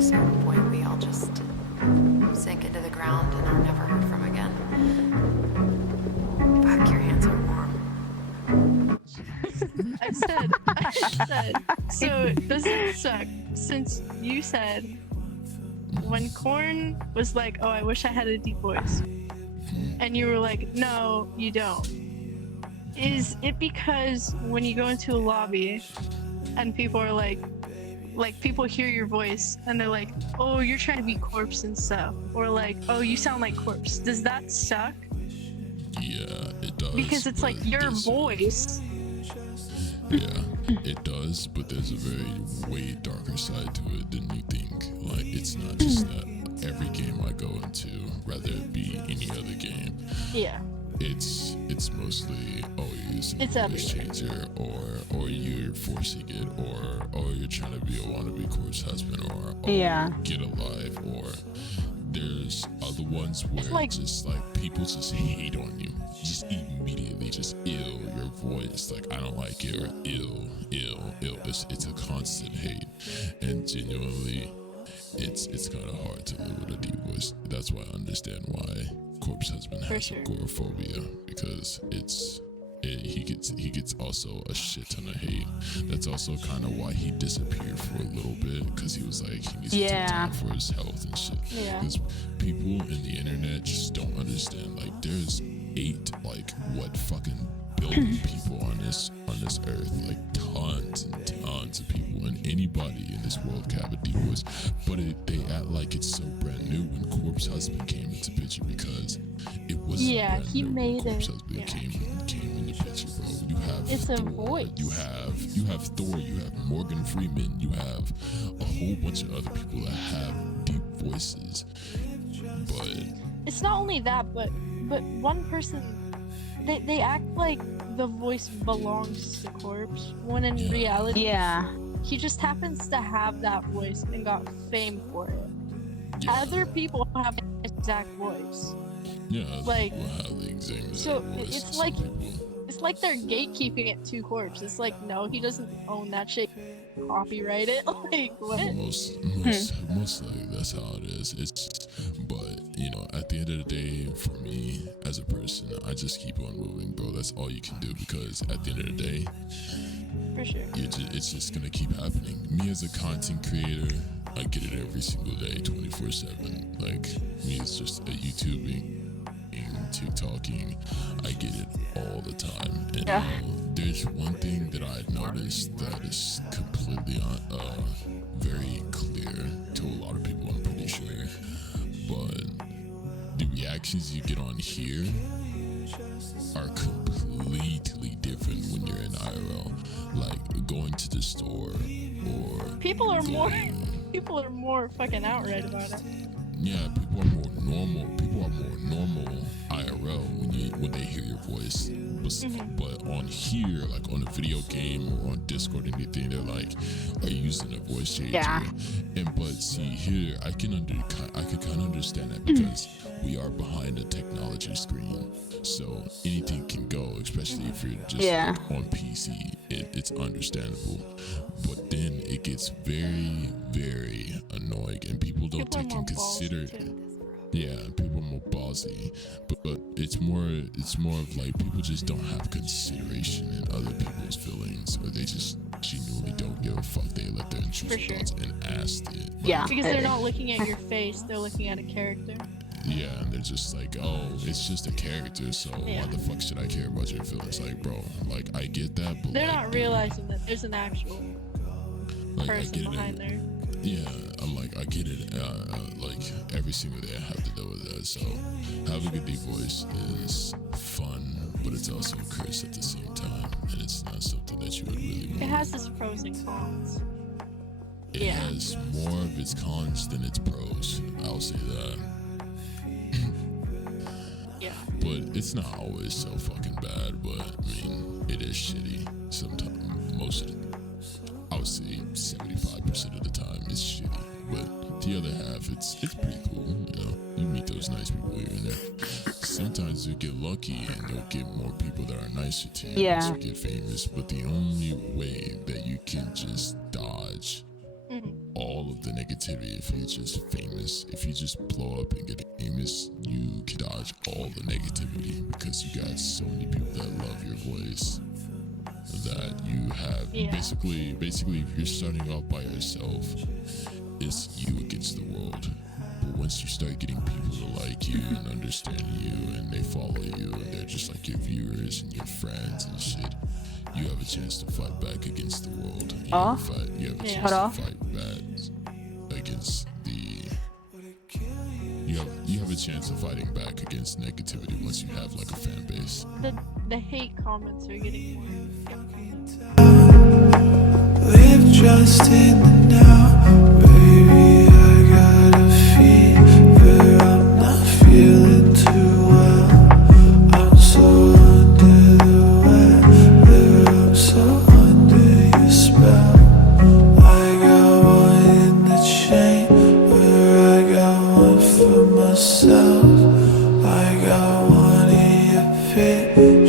a certain point, we all just sink into the ground and are never heard from again. Fuck, your hands are warm. I said, so does it suck since you said when Korn was like, oh, I wish I had a deep voice, and you were like, no, you don't. Is it because when you go into a lobby and people are like people hear your voice and they're like, oh, you're trying to be Corpse and stuff, or like, oh, you sound like Corpse, does that suck? Yeah, it does. Because it's like your voice. Yeah, it does, but there's a very way darker side to it than you think. Like, it's not just that every game I go into, rather it be any other game. Yeah. It's mostly, oh, you're using It's a voice changer, or you're forcing it, or you're trying to be a wannabe Corpse husband, or get alive, or there's other ones where it's like, just like people just hate on you, just immediately, just ill your voice, like I don't like it, or ill. It's a constant hate, and genuinely, it's kind of hard to live with a deep voice. That's why I understand why Corpse Husband has agoraphobia, because he gets also a shit ton of hate. That's also kind of why he disappeared for a little bit, because he was like, he needs to take time for his health and shit. Because people in the internet just don't understand. Like, there's 8 fucking billion people on this earth, like tons and tons of people, and anybody in this world can have a deep voice, but they act like it's so brand new when Corpse Husband came into picture, because it was he made Corpse it. Husband came into picture, bro. You have it's Thor, a voice. you have Thor, you have Morgan Freeman, you have a whole bunch of other people that have deep voices, but it's not only that, but one person, they act like the voice belongs to Corpse, when in reality, he just happens to have that voice and got fame for it. Other people have the exact voice. Yeah, like, people have the exact so voice. it's like it's like they're gatekeeping it to Corpse. It's like, no, he doesn't own that shit. Copyright it. Like, what? Most likely that's how it is. But you know, at the end of the day, for me as a person, I just keep on moving, bro. That's all you can do, because at the end of the day, for sure, it's just gonna keep happening. Me as a content creator, I get it every single day, 24/7. Like, me, it's just a YouTubing, TikToking, I get it all the time. And there's one thing that I noticed that is completely very clear to a lot of people, I'm pretty sure, but the reactions you get on here are completely different when you're in IRL. Like, going to the store, or people are more fucking outright about it. Yeah, people are more normal. People are more normal IRL when they hear your voice. But on here, like on a video game or on Discord or anything, they're like, are you using a voice changer? Yeah. But see here, I can kind of understand that, because we are behind a technology screen, so anything can go, especially if you're just on PC. It's understandable, but then it gets very, very annoying, and people don't take and consider. Yeah, people are more ballsy, but it's more of like, people just don't have consideration in other people's feelings, or they just genuinely don't give a fuck. They let their intrusive thoughts and ask it. Like, because they're not looking at your face, they're looking at a character. Yeah, and they're just like, oh, it's just a character, so why the fuck should I care about your feelings? Like, bro, like, I get that, but they're not realizing that there's an actual person behind there. Yeah, I'm like, I get it. Like, every single day I have to deal with that. So having a deep voice is fun, but it's also a curse at the same time, and it's not something that you would really want. It has its pros and cons. It has more of its cons than its pros. I'll say that. But it's not always so fucking bad. But I mean, it is shitty sometimes. Most of it, I would say 75% of the time, it's shitty. But the other half, it's pretty cool. You know, you meet those nice people here and there. Sometimes you get lucky and you'll get more people that are nicer to you once you get famous. But the only way that you can just dodge all of the negativity. If you're just famous, if you just blow up and get famous, you can dodge all the negativity because you got so many people that love your voice that you have. Basically, if you're starting out by yourself, it's you against the world. But once you start getting people to like you and understand you, and they follow you, and they're just like your viewers and your friends and shit, you have a chance to fight back against the world. You have a chance to fight back against the. You have a chance of fighting back against negativity once you have like a fan base. The hate comments are getting more. Live just in the now, baby. I got a fever, I'm not feeling too well. I'm so under the weather, I'm so under your spell. I got one in the chamber, I got one for myself. I got one in your pit.